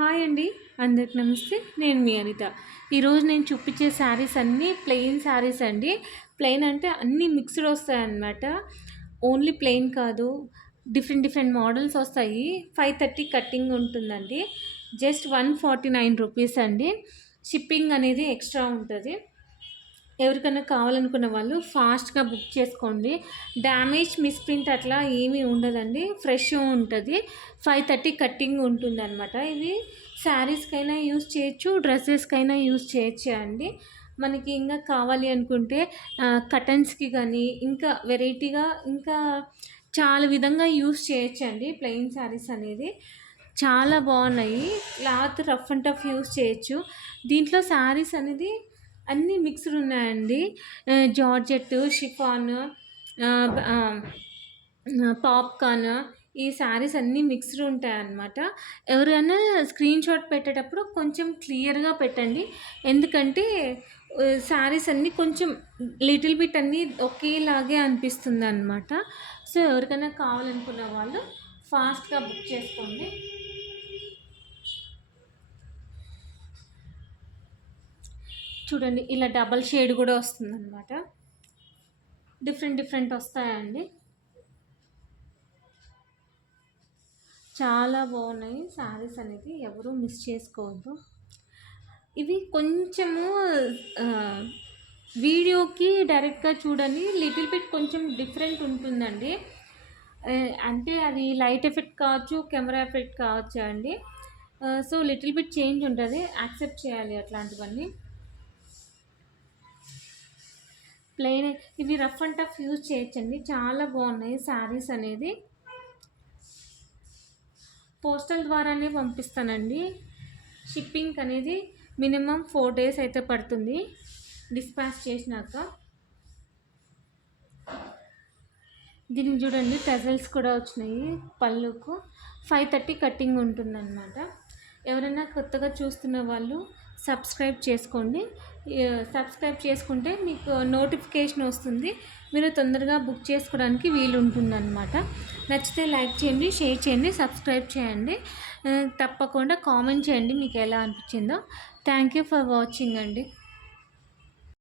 Hi అండి, అందరికి నమస్తే. నేను మీ అనిత. ఈరోజు నేను చూపించే శారీస్ అన్నీ ప్లెయిన్ శారీస్ అండి. ప్లెయిన్ అంటే అన్నీ మిక్స్డ్ వస్తాయన్నమాట. ఓన్లీ ప్లెయిన్ కాదు, డిఫరెంట్ మోడల్స్ వస్తాయి. 530 కట్టింగ్ ఉంటుందండి. జస్ట్ 149 రూపీస్ అండి. షిప్పింగ్ అనేది ఎక్స్ట్రా ఉంటుంది. ఎవరికైనా కావాలనుకున్న వాళ్ళు ఫాస్ట్గా బుక్ చేసుకోండి. డ్యామేజ్ మిస్ప్రింట్ అట్లా ఏమీ ఉండదండి, ఫ్రెష్ ఉంటుంది. 530 కట్టింగ్ ఉంటుంది అనమాట. ఇది శారీస్కైనా యూస్ చేయొచ్చు, డ్రెస్సెస్కైనా యూస్ చేయొచ్చు అండి. మనకి ఇంకా కావాలి అనుకుంటే కటన్స్కి కానీ ఇంకా వెరైటీగా ఇంకా చాలా విధంగా యూస్ చేయొచ్చు అండి. ప్లెయిన్ శారీస్ అనేది చాలా బాగున్నాయి. Cloth rough and tough use చేయొచ్చు. దీంట్లో శారీస్ అనేది అన్నీ మిక్స్డ్ ఉన్నాయండి. జార్జెట్, షిఫాన్, పాప్కార్న్, ఈ శారీస్ అన్నీ మిక్స్డ్ ఉంటాయన్నమాట. ఎవరైనా స్క్రీన్ షాట్ పెట్టేటప్పుడు కొంచెం క్లియర్గా పెట్టండి. ఎందుకంటే శారీస్ అన్నీ కొంచెం లిటిల్ బిట్ అన్నీ ఒకేలాగే అనిపిస్తుంది అనమాట. సో ఎవరికైనా కావాలనుకున్న వాళ్ళు ఫాస్ట్గా బుక్ చేసుకోండి. చూడండి, ఇలా డబల్ షేడ్ కూడా వస్తుందన్నమాట. డిఫరెంట్ వస్తాయండి. చాలా బాగున్నాయి శారీస్ అనేది, ఎవరు మిస్ చేసుకోవద్దు. ఇవి కొంచెము వీడియోకి డైరెక్ట్గా చూడండి, లిటిల్ బిట్ కొంచెం డిఫరెంట్ ఉంటుందండి. అంటే అది లైట్ ఎఫెక్ట్ కావచ్చు, కెమెరా ఎఫెక్ట్ కావచ్చు అండి. సో లిటిల్ బిట్ చేంజ్ ఉంటుంది, యాక్సెప్ట్ చేయాలి అట్లాంటివన్నీ. ప్లెయిన్ ఇవి రఫ్ అండ్ టఫ్ యూజ్ చేయొచ్చండి. చాలా బాగున్నాయి శారీస్ అనేది. పోస్టల్ ద్వారానే పంపిస్తానండి. షిప్పింగ్ అనేది మినిమం 4 days అయితే పడుతుంది డిస్పాచ్ చేసినాక. దీనికి చూడండి, టజల్స్ కూడా వచ్చినాయి పళ్ళుకు. 530 కట్టింగ్ ఉంటుందన్నమాట. ఎవరైనా కొత్తగా చూస్తున్న వాళ్ళు సబ్స్క్రైబ్ చేసుకోండి. సబ్స్క్రైబ్ చేసుకుంటే మీకు నోటిఫికేషన్ వస్తుంది, మీరు తొందరగా బుక్ చేసుకోవడానికి వీలు ఉంటుందన్నమాట. నచ్చితే లైక్ చేయండి, షేర్ చేయండి, సబ్స్క్రైబ్ చేయండి. తప్పకుండా కామెంట్ చేయండి మీకు ఎలా అనిపించిందో. థ్యాంక్ యూ ఫర్ వాచింగ్ అండి.